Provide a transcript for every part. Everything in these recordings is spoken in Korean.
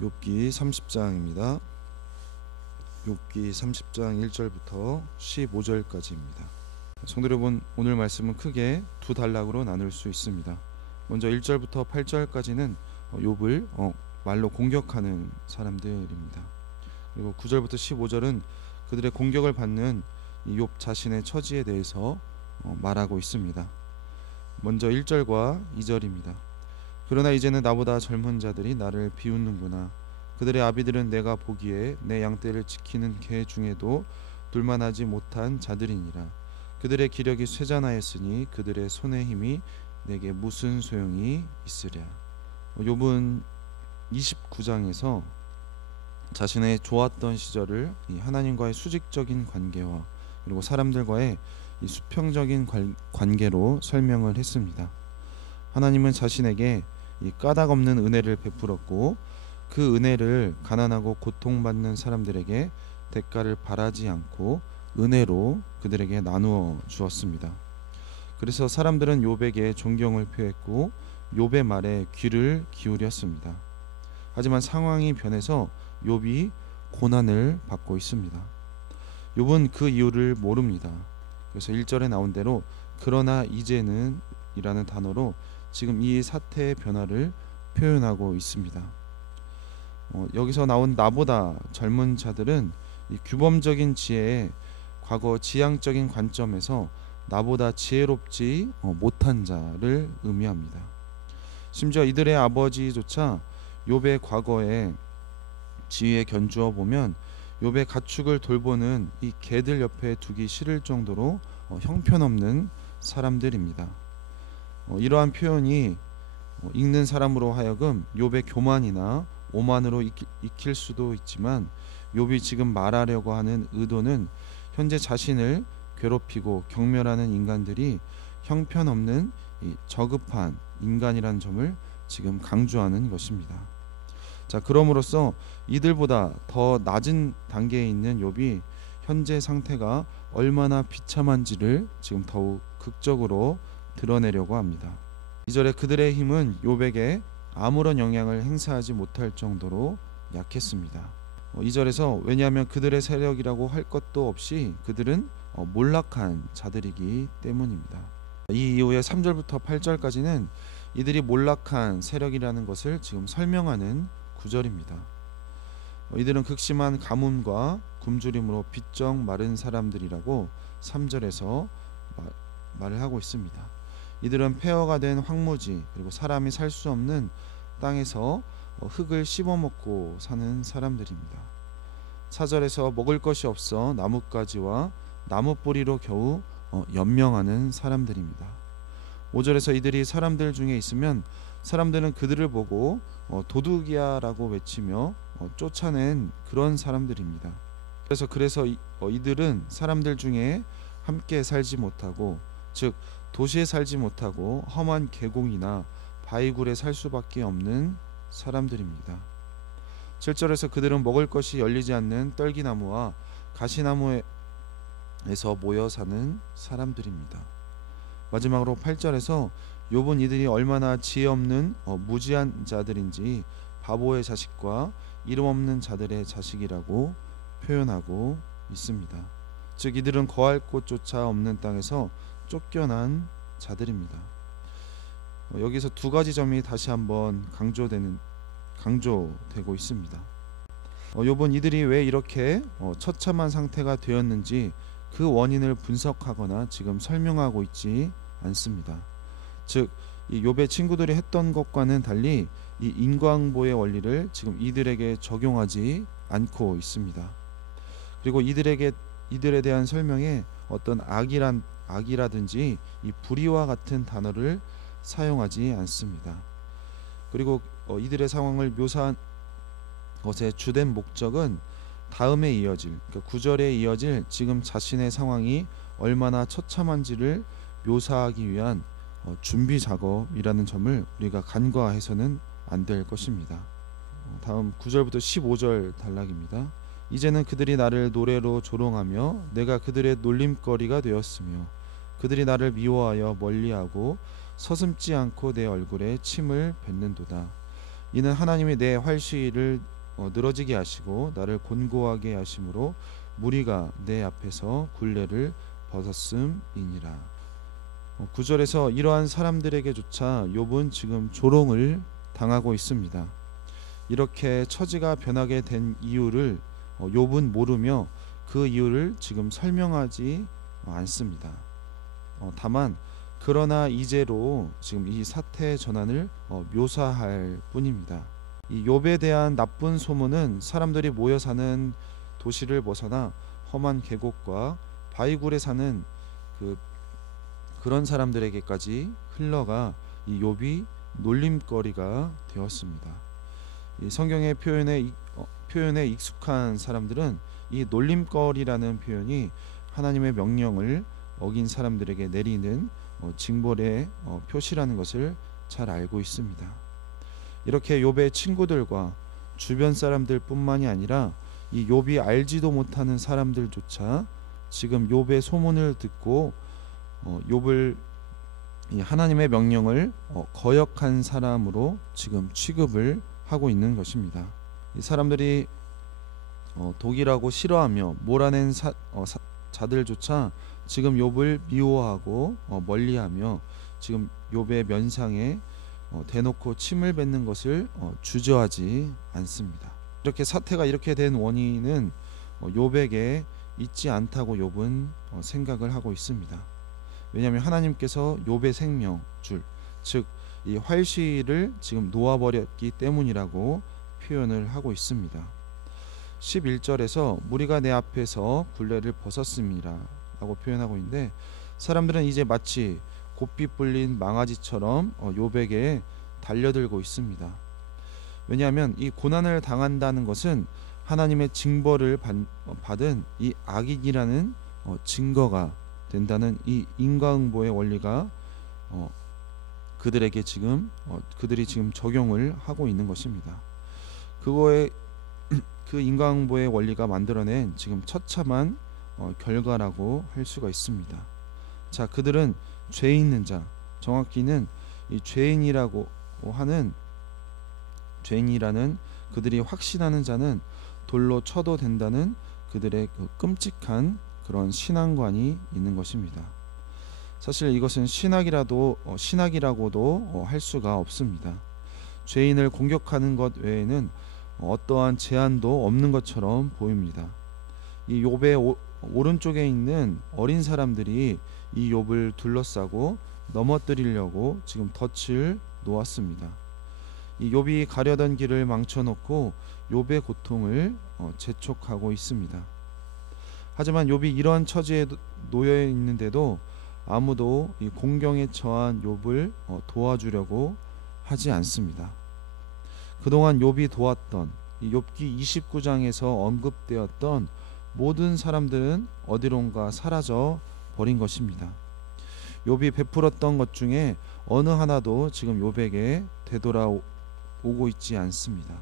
욥기 30장입니다. 욥기 30장 1절부터 15절까지입니다. 성도 여러분, 오늘 말씀은 크게 두 단락으로 나눌 수 있습니다. 먼저 1절부터 8절까지는 욥을 말로 공격하는 사람들입니다. 그리고 9절부터 15절은 그들의 공격을 받는 욥 자신의 처지에 대해서 말하고 있습니다. 먼저 1절과 2절입니다. 그러나 이제는 나보다 젊은 자들이 나를 비웃는구나. 그들의 아비들은 내가 보기에 내 양떼를 지키는 개 중에도 둘만하지 못한 자들이니라. 그들의 기력이 쇠잔하였으니 그들의 손의 힘이 내게 무슨 소용이 있으랴. 욥은 29장에서 자신의 좋았던 시절을 하나님과의 수직적인 관계와 그리고 사람들과의 이 수평적인 관계로 설명을 했습니다. 하나님은 자신에게 이 까닭없는 은혜를 베풀었고 그 은혜를 가난하고 고통받는 사람들에게 대가를 바라지 않고 은혜로 그들에게 나누어 주었습니다. 그래서 사람들은 욥에게 존경을 표했고 욥의 말에 귀를 기울였습니다. 하지만 상황이 변해서 욥이 고난을 받고 있습니다. 욥은 그 이유를 모릅니다. 그래서 1절에 나온 대로 그러나 이제는 이라는 단어로 지금 이 사태의 변화를 표현하고 있습니다. 여기서 나온 나보다 젊은 자들은 이 규범적인 지혜의 과거 지향적인 관점에서 나보다 지혜롭지 못한 자를 의미합니다. 심지어 이들의 아버지조차 욥의 과거의 지위에 견주어 보면 욥의 가축을 돌보는 이 개들 옆에 두기 싫을 정도로 형편없는 사람들입니다. 이러한 표현이 읽는 사람으로 하여금 욥의 교만이나 오만으로 익힐 수도 있지만 욥이 지금 말하려고 하는 의도는 현재 자신을 괴롭히고 경멸하는 인간들이 형편없는 저급한 인간이라는 점을 지금 강조하는 것입니다. 자, 그럼으로써 이들보다 더 낮은 단계에 있는 욥이 현재 상태가 얼마나 비참한지를 지금 더욱 극적으로 드러내려고 합니다. 2절에 그들의 힘은 욥에게 아무런 영향을 행사하지 못할 정도로 약했습니다. 2절에서 왜냐하면 그들의 세력이라고 할 것도 없이 그들은 몰락한 자들이기 때문입니다. 이 이후에 3절부터 8절까지는 이들이 몰락한 세력이라는 것을 지금 설명하는 구절입니다. 이들은 극심한 가뭄과 굶주림으로 비쩍 마른 사람들이라고 3절에서 말을 하고 있습니다. 이들은 폐허가 된 황무지 그리고 사람이 살 수 없는 땅에서 흙을 씹어먹고 사는 사람들입니다. 4절에서 먹을 것이 없어 나뭇가지와 나뭇뿌리로 겨우 연명하는 사람들입니다. 5절에서 이들이 사람들 중에 있으면 사람들은 그들을 보고 도둑이야라고 외치며 쫓아낸 그런 사람들입니다. 그래서 이들은 사람들 중에 함께 살지 못하고 즉 도시에 살지 못하고 험한 계곡이나 바위굴에 살 수밖에 없는 사람들입니다. 7절에서 그들은 먹을 것이 열리지 않는 떨기나무와 가시나무에서 모여 사는 사람들입니다. 마지막으로 8절에서 욥은 이들이 얼마나 지혜 없는 무지한 자들인지 바보의 자식과 이름 없는 자들의 자식이라고 표현하고 있습니다. 즉 이들은 거할 곳조차 없는 땅에서 쫓겨난 자들입니다. 여기서 두 가지 점이 다시 한번 강조되고 있습니다. 욥은 이들이 왜 이렇게 처참한 상태가 되었는지 그 원인을 분석하거나 지금 설명하고 있지 않습니다. 즉 이 욥의 친구들이 했던 것과는 달리 이 인과응보의 원리를 지금 이들에게 적용하지 않고 있습니다. 그리고 이들에 대한 설명에 어떤 악이라든지 이 불의와 같은 단어를 사용하지 않습니다. 그리고 이들의 상황을 묘사한 것의 주된 목적은 다음에 이어질 그러니까 9절에 이어질 지금 자신의 상황이 얼마나 처참한지를 묘사하기 위한 준비 작업이라는 점을 우리가 간과해서는 안 될 것입니다. 다음 9절부터 15절 단락입니다. 이제는 그들이 나를 노래로 조롱하며 내가 그들의 놀림거리가 되었으며 그들이 나를 미워하여 멀리하고 서슴지 않고 내 얼굴에 침을 뱉는도다. 이는 하나님이 내 활시를 늘어지게 하시고 나를 곤고하게 하심으로 무리가 내 앞에서 굴레를 벗었음이니라. 9절에서 이러한 사람들에게조차 욥은 지금 조롱을 당하고 있습니다. 이렇게 처지가 변하게 된 이유를 욥은 모르며 그 이유를 지금 설명하지 않습니다. 다만 그러나 이제로 지금 이 사태의 전환을 묘사할 뿐입니다. 이 욥에 대한 나쁜 소문은 사람들이 모여 사는 도시를 벗어나 험한 계곡과 바위굴에 사는 그런 사람들에게까지 흘러가 이 욥이 놀림거리가 되었습니다. 이 성경의 표현에 익숙한 사람들은 이 놀림거리라는 표현이 하나님의 명령을 어긴 사람들에게 내리는 징벌의 표시라는 것을 잘 알고 있습니다. 이렇게 욥의 친구들과 주변 사람들뿐만이 아니라 이 욥이 알지도 못하는 사람들조차 지금 욥의 소문을 듣고 욥을 이 하나님의 명령을 거역한 사람으로 지금 취급을 하고 있는 것입니다. 이 사람들이 독이라고 싫어하며 몰아낸 자들조차 지금 욥을 미워하고 멀리하며 지금 욥의 면상에 대놓고 침을 뱉는 것을 주저하지 않습니다. 이렇게 사태가 이렇게 된 원인은 욥에게 있지 않다고 욥은 생각을 하고 있습니다. 왜냐하면 하나님께서 욥의 생명줄, 즉 이 활시를 지금 놓아버렸기 때문이라고 표현을 하고 있습니다. 11절에서 무리가 내 앞에서 굴레를 벗었습니다 라고 표현하고 있는데, 사람들은 이제 마치 곱비 뿔린 망아지처럼 욥에게 달려들고 있습니다. 왜냐하면 이 고난을 당한다는 것은 하나님의 징벌을 받은 이 악인이라는 증거가 된다는 이 인과응보의 원리가 그들이 지금 적용을 하고 있는 것입니다. 그 인과응보의 원리가 만들어낸 지금 처참한 결과라고 할 수가 있습니다. 자, 그들은 죄 있는 자, 정확히는 이 죄인이라는 그들이 확신하는 자는 돌로 쳐도 된다는 그들의 끔찍한 그런 신앙관이 있는 것입니다. 사실 이것은 신학이라고도 할 수가 없습니다. 죄인을 공격하는 것 외에는 어떠한 제한도 없는 것처럼 보입니다. 이 욥의 오른쪽에 있는 어린 사람들이 이 욥을 둘러싸고 넘어뜨리려고 지금 덫을 놓았습니다. 이 욥이 가려던 길을 망쳐놓고 욥의 고통을 재촉하고 있습니다. 하지만 욥이 이러한 처지에 놓여 있는데도 아무도 이 공경에 처한 욥을 도와주려고 하지 않습니다. 그동안 욥이 도왔던 이 욥기 29장에서 언급되었던 모든 사람들은 어디론가 사라져 버린 것입니다. 욥이 베풀었던 것 중에 어느 하나도 지금 욥에게 되돌아오고 있지 않습니다.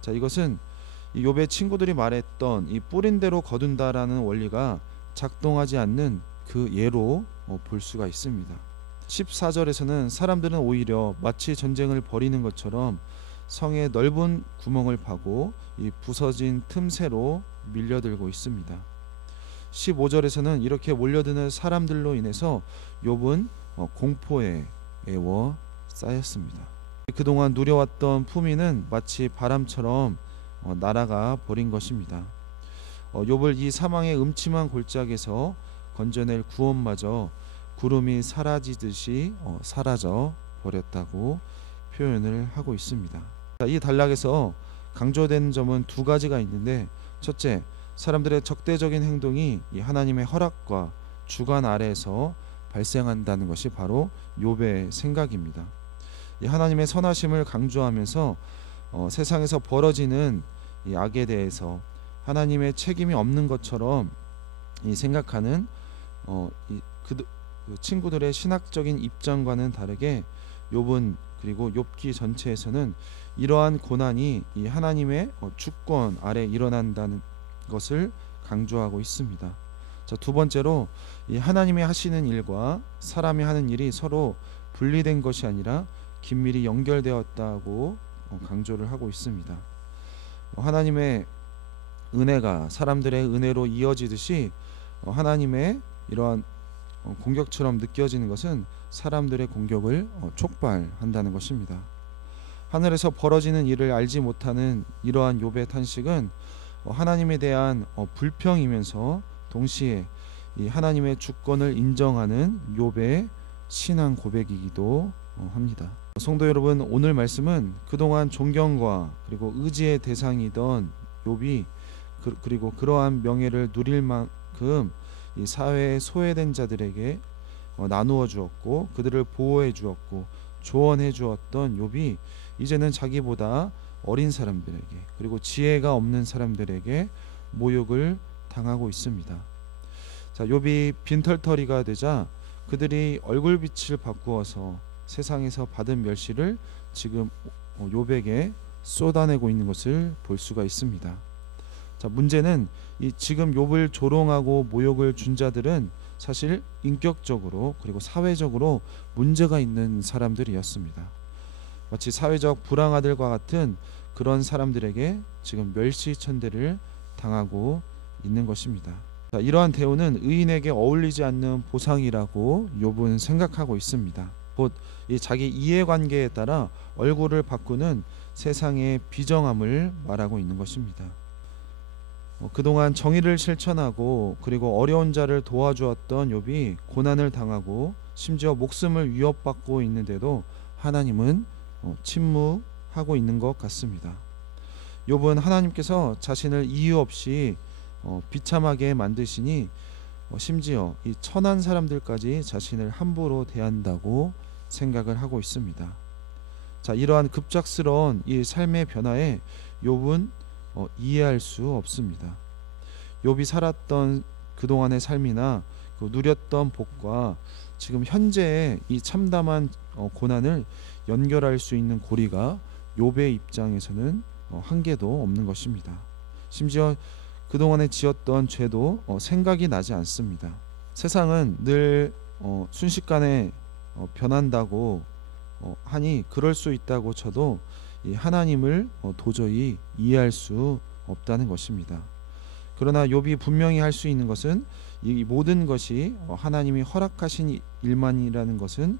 자, 이것은 이 욥의 친구들이 말했던 이 뿌린 대로 거둔다라는 원리가 작동하지 않는 그 예로 볼 수가 있습니다. 14절에서는 사람들은 오히려 마치 전쟁을 벌이는 것처럼 성에 넓은 구멍을 파고 이 부서진 틈새로 밀려들고 있습니다. 15절에서는 이렇게 몰려드는 사람들로 인해서 욥은 공포에 에워싸였습니다. 그동안 누려왔던 품위는 마치 바람처럼 날아가 버린 것입니다. 욥을 이 사망의 음침한 골짜기에서 건져낼 구원마저 구름이 사라지듯이 사라져 버렸다고 표현을 하고 있습니다. 이 단락에서 강조된 점은 두 가지가 있는데, 첫째, 사람들의 적대적인 행동이 이 하나님의 허락과 주관 아래에서 발생한다는 것이 바로 욥의 생각입니다. 이 하나님의 선하심을 강조하면서 세상에서 벌어지는 이 악에 대해서 하나님의 책임이 없는 것처럼 이 생각하는 그 친구들의 신학적인 입장과는 다르게 욥은, 그리고 욥기 전체에서는 이러한 고난이 이 하나님의 주권 아래 일어난다는 것을 강조하고 있습니다. 자, 두 번째로 이 하나님이 하시는 일과 사람이 하는 일이 서로 분리된 것이 아니라 긴밀히 연결되었다고 강조를 하고 있습니다. 하나님의 은혜가 사람들의 은혜로 이어지듯이 하나님의 이러한 공격처럼 느껴지는 것은 사람들의 공격을 촉발한다는 것입니다. 하늘에서 벌어지는 일을 알지 못하는 이러한 욥의 탄식은 하나님에 대한 불평이면서 동시에 이 하나님의 주권을 인정하는 욥의 신앙 고백이기도 합니다. 성도 여러분, 오늘 말씀은 그동안 존경과 그리고 의지의 대상이던 욥이 그리고 그러한 명예를 누릴 만큼 이 사회에 소외된 자들에게 나누어 주었고 그들을 보호해 주었고 조언해 주었던 욥이 이제는 자기보다 어린 사람들에게 그리고 지혜가 없는 사람들에게 모욕을 당하고 있습니다. 자, 욥이 빈털터리가 되자 그들이 얼굴빛을 바꾸어서 세상에서 받은 멸시를 지금 욥에게 쏟아내고 있는 것을 볼 수가 있습니다. 자, 문제는 이 지금 욥을 조롱하고 모욕을 준 자들은 사실 인격적으로 그리고 사회적으로 문제가 있는 사람들이었습니다. 마치 사회적 불황아들과 같은 그런 사람들에게 지금 멸시천대를 당하고 있는 것입니다. 자, 이러한 대우는 의인에게 어울리지 않는 보상이라고 욥은 생각하고 있습니다. 곧 이 자기 이해관계에 따라 얼굴을 바꾸는 세상의 비정함을 말하고 있는 것입니다. 그동안 정의를 실천하고 그리고 어려운 자를 도와주었던 욥이 고난을 당하고 심지어 목숨을 위협받고 있는데도 하나님은 침묵하고 있는 것 같습니다. 욥은 하나님께서 자신을 이유 없이 비참하게 만드시니 심지어 이 천한 사람들까지 자신을 함부로 대한다고 생각을 하고 있습니다. 자, 이러한 급작스러운 이 삶의 변화에 욥은 이해할 수 없습니다. 욥이 살았던 그동안의 삶이나 그 누렸던 복과 지금 현재의 이 참담한 고난을 연결할 수 있는 고리가 욥의 입장에서는 한 개도 없는 것입니다. 심지어 그동안에 지었던 죄도 생각이 나지 않습니다. 세상은 늘 순식간에 변한다고 하니 그럴 수 있다고 쳐도 이 하나님을 도저히 이해할 수 없다는 것입니다. 그러나 욥이 분명히 할 수 있는 것은 이 모든 것이 하나님이 허락하신 일만이라는 것은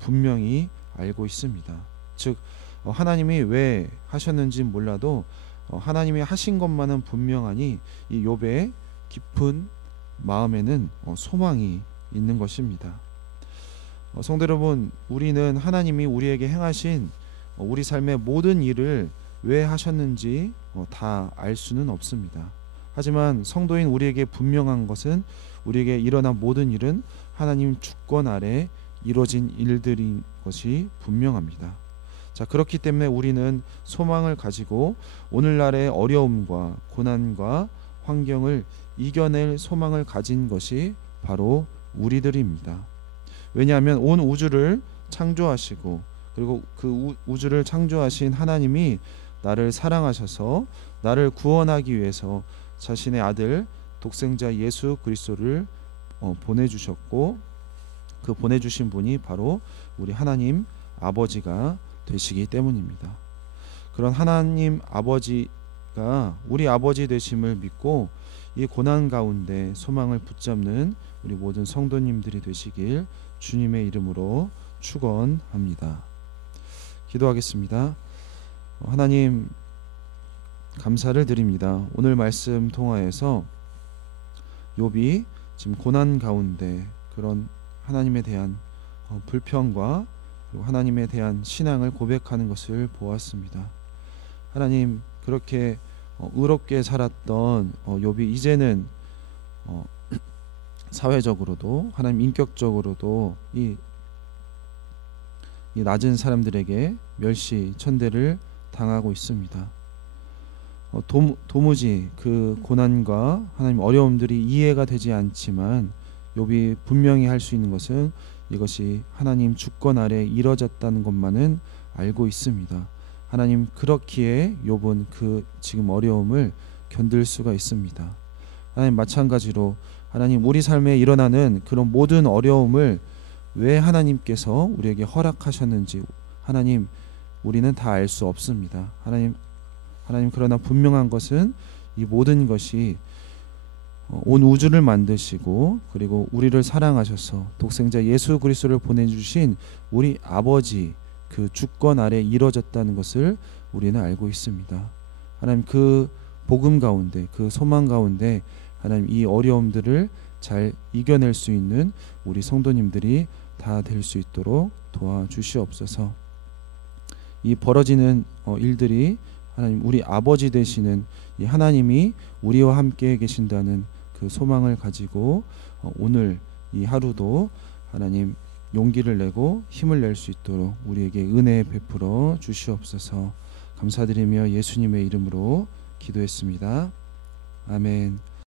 분명히 알고 있습니다. 즉 하나님이 왜 하셨는지 몰라도 하나님이 하신 것만은 분명하니 이 욥의 깊은 마음에는 소망이 있는 것입니다. 성도 여러분, 우리는 하나님이 우리에게 행하신 우리 삶의 모든 일을 왜 하셨는지 다 알 수는 없습니다. 하지만 성도인 우리에게 분명한 것은 우리에게 일어난 모든 일은 하나님 주권 아래 이루어진 일들인 것이 분명합니다. 자, 그렇기 때문에 우리는 소망을 가지고 오늘날의 어려움과 고난과 환경을 이겨낼 소망을 가진 것이 바로 우리들입니다. 왜냐하면 온 우주를 창조하시고 그리고 그 우주를 창조하신 하나님이 나를 사랑하셔서 나를 구원하기 위해서 자신의 아들 독생자 예수 그리스도를 보내주셨고 그 보내주신 분이 바로 우리 하나님 아버지가 되시기 때문입니다. 그런 하나님 아버지가 우리 아버지 되심을 믿고 이 고난 가운데 소망을 붙잡는 우리 모든 성도님들이 되시길 주님의 이름으로 축원합니다. 기도하겠습니다. 하나님 감사를 드립니다. 오늘 말씀 통하여서 욥이 지금 고난 가운데 그런 하나님에 대한 불평과 그리고 하나님에 대한 신앙을 고백하는 것을 보았습니다. 하나님, 그렇게 의롭게 살았던 욥이 이제는 사회적으로도 하나님 인격적으로도 이 낮은 사람들에게 멸시 천대를 당하고 있습니다. 도무지 그 고난과 하나님 어려움들이 이해가 되지 않지만 욥이 분명히 할 수 있는 것은 이것이 하나님 주권 아래 이뤄졌다는 것만은 알고 있습니다. 하나님, 그렇기에 욥은 그 지금 어려움을 견딜 수가 있습니다. 하나님, 마찬가지로 하나님, 우리 삶에 일어나는 그런 모든 어려움을 왜 하나님께서 우리에게 허락하셨는지 하나님 우리는 다 알 수 없습니다. 하나님 그러나 분명한 것은 이 모든 것이 온 우주를 만드시고 그리고 우리를 사랑하셔서 독생자 예수 그리스도를 보내주신 우리 아버지 그 주권 아래 이루어졌다는 것을 우리는 알고 있습니다. 하나님 그 복음 가운데 그 소망 가운데 하나님 이 어려움들을 잘 이겨낼 수 있는 우리 성도님들이 다 될 수 있도록 도와주시옵소서. 이 벌어지는 일들이 하나님 우리 아버지 되시는 이 하나님이 우리와 함께 계신다는 그 소망을 가지고 오늘 이 하루도 하나님 용기를 내고 힘을 낼 수 있도록 우리에게 은혜 베풀어 주시옵소서. 감사드리며 예수님의 이름으로 기도했습니다. 아멘.